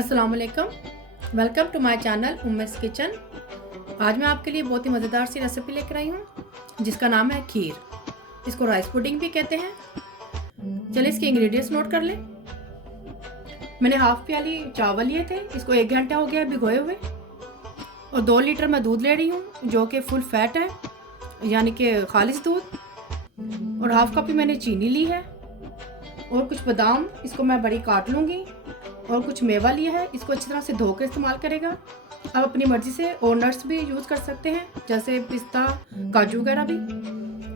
अस्सलाम वालेकुम। Welcome to my channel Ummes kitchen. आज मैं आपके लिए बहुत ही मज़ेदार सी रेसिपी लेकर आई हूँ जिसका नाम है खीर। इसको राइस पुडिंग भी कहते हैं। चलिए इसके इंग्रेडिएंट्स नोट कर लें। मैंने हाफ प्याली चावल लिए थे, इसको 1 घंटा हो गया भिगोए हुए। और 2 लीटर मैं दूध ले रही हूँ जो कि फुल फैट है, यानी कि खालिश दूध। और हाफ कप ही मैंने चीनी ली है और कुछ बादाम, इसको मैं बड़ी काट लूँगी। और कुछ मेवा लिया है, इसको अच्छी तरह से धो कर इस्तेमाल करेगा। आप अपनी मर्ज़ी से और नट्स भी यूज़ कर सकते हैं, जैसे पिस्ता, काजू वगैरह भी।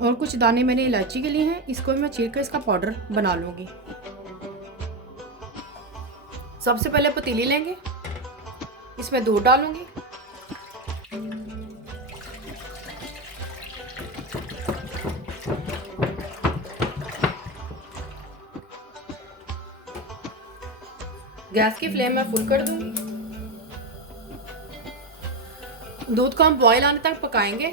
और कुछ दाने मैंने इलायची के लिए हैं, इसको भी मैं चीर कर इसका पाउडर बना लूँगी। सबसे पहले पतीली लेंगे, इसमें दूध डालूँगी। गैस की फ्लेम मैं फुल कर दूंगी। दूध को हम बॉयल आने तक पकाएंगे।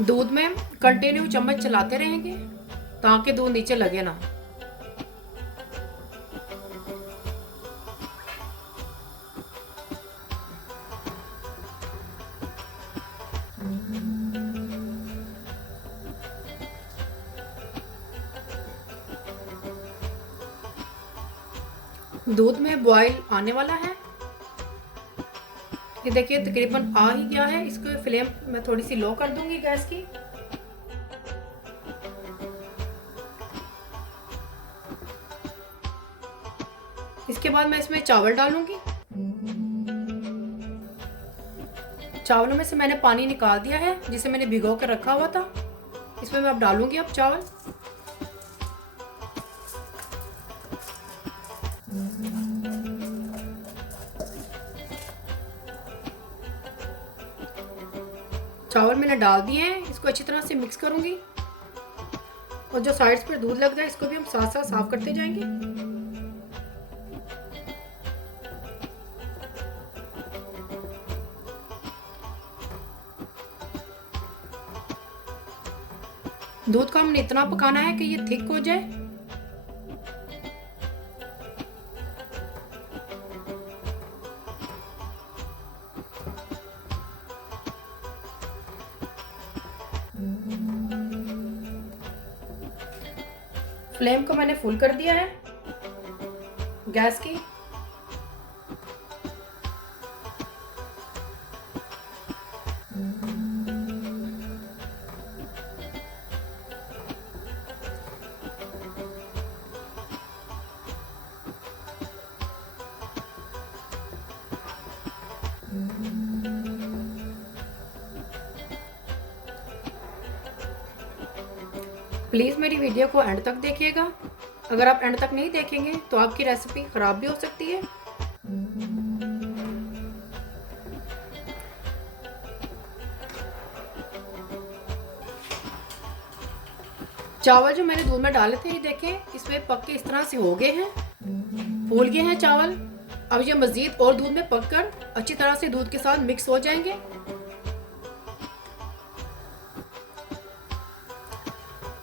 दूध में कंटिन्यू चम्मच चलाते रहेंगे ताकि दूध नीचे लगे ना। दूध में बॉयल आने वाला है, ये देखिए तकरीबन आ ही गया है। इसको फ्लेम मैं थोड़ी सी लो कर दूंगी गैस की। इसके बाद मैं इसमें चावल डालूंगी। चावलों में से मैंने पानी निकाल दिया है जिसे मैंने भिगो कर रखा हुआ था। इसमें मैं अब डालूंगी अब चावल। चावल मैंने डाल दिए हैं, इसको अच्छी तरह से मिक्स करूंगी। और जो साइड्स पर दूध लग जाए इसको भी हम साथ साथ साफ करते जाएंगे। दूध को हमने इतना पकाना है कि ये थिक हो जाए। फ्लेम को मैंने फुल कर दिया है गैस की। प्लीज़ मेरी वीडियो को एंड तक देखिएगा। अगर आप एंड तक नहीं देखेंगे तो आपकी रेसिपी ख़राब भी हो सकती है। चावल जो मैंने दूध में डाले थे, ये देखें इसमें पक के इस तरह से हो गए हैं, फूल गए हैं चावल। अब ये मज़ीद और दूध में पककर अच्छी तरह से दूध के साथ मिक्स हो जाएंगे।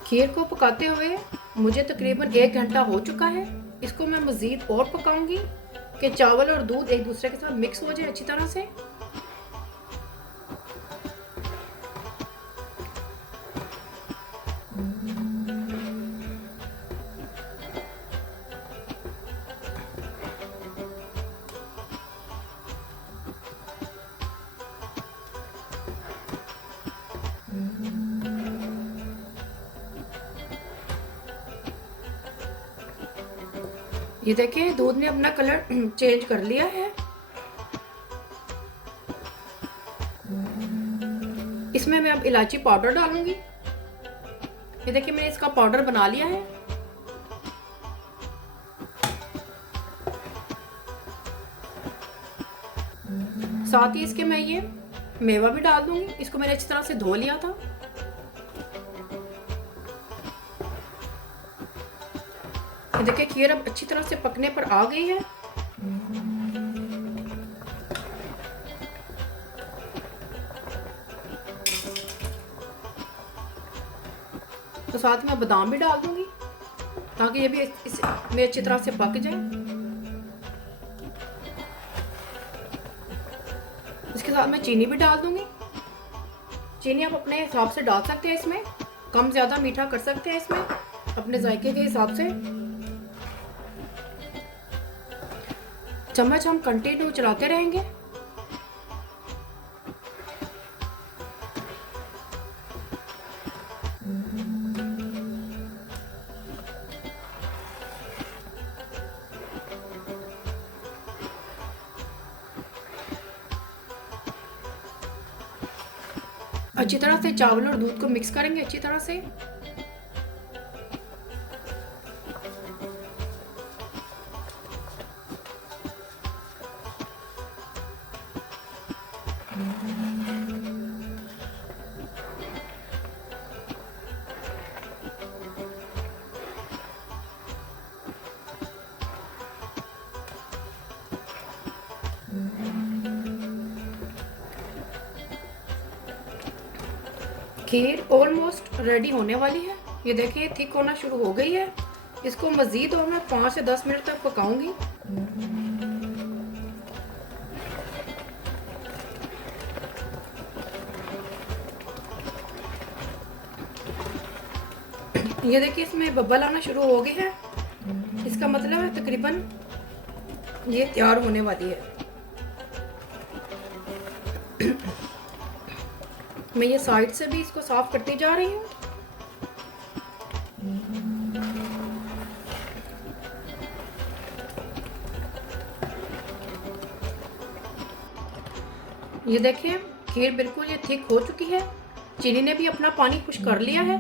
खीर को पकाते हुए मुझे तकरीबन 1 घंटा हो चुका है। इसको मैं मज़ीद और पकाऊंगी कि चावल और दूध एक दूसरे के साथ मिक्स हो जाए अच्छी तरह से। ये देखिए दूध ने अपना कलर चेंज कर लिया है। इसमें मैं अब इलायची पाउडर डालूंगी। ये देखिए मैंने इसका पाउडर बना लिया है। साथ ही इसके मैं ये मेवा भी डाल दूंगी। इसको मैंने अच्छी तरह से धो लिया था। देखिए खीर अब अच्छी तरह से पकने पर आ गई है। तो साथ में बादाम भी डाल दूंगी। ताकि ये भी इसमें अच्छी तरह से पक जाए। इसके साथ मैं चीनी भी डाल दूंगी। चीनी आप अपने हिसाब से डाल सकते हैं, इसमें कम ज़्यादा मीठा कर सकते हैं इसमें अपने जायके के हिसाब से। चम्मच हम कंटिन्यू चलाते रहेंगे। अच्छी तरह से चावल और दूध को मिक्स करेंगे अच्छी तरह से। खीर ऑलमोस्ट रेडी होने वाली है। ये देखिए थिक होना शुरू हो गई है। इसको मज़ीद और मैं 5 से 10 मिनट तक पकाऊंगी। ये देखिए इसमें बब्बल आना शुरू हो गए हैं। इसका मतलब है तकरीबन ये तैयार होने वाली है। मैं ये साइड से भी इसको साफ करती जा रही हूँ। ये देखिए खीर बिल्कुल ये थिक हो चुकी है। चीनी ने भी अपना पानी कुछ कर लिया है।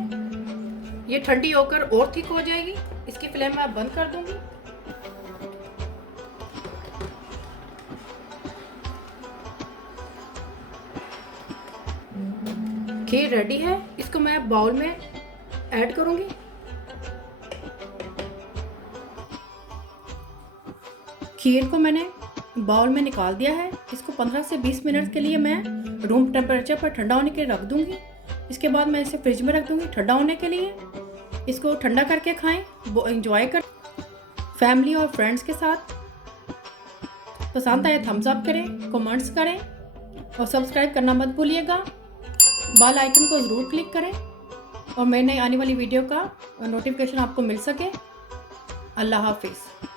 ये ठंडी होकर और थिक हो जाएगी। इसकी फ्लेम मैं बंद कर दूंगी। खीर रेडी है। इसको मैं बाउल में ऐड करूंगी। खीर को मैंने बाउल में निकाल दिया है। इसको 15 से 20 मिनट के लिए मैं रूम टेम्परेचर पर ठंडा होने के लिए रख दूंगी। इसके बाद मैं इसे फ्रिज में रख दूंगी ठंडा होने के लिए। इसको ठंडा करके खाएं, एंजॉय कर फैमिली और फ्रेंड्स के साथ। पसंद आए थम्स अप करें, कमेंट्स करें और सब्सक्राइब करना मत भूलिएगा। बेल आइकन को ज़रूर क्लिक करें और मैंने आने वाली वीडियो का नोटिफिकेशन आपको मिल सके। अल्लाह हाफिज़।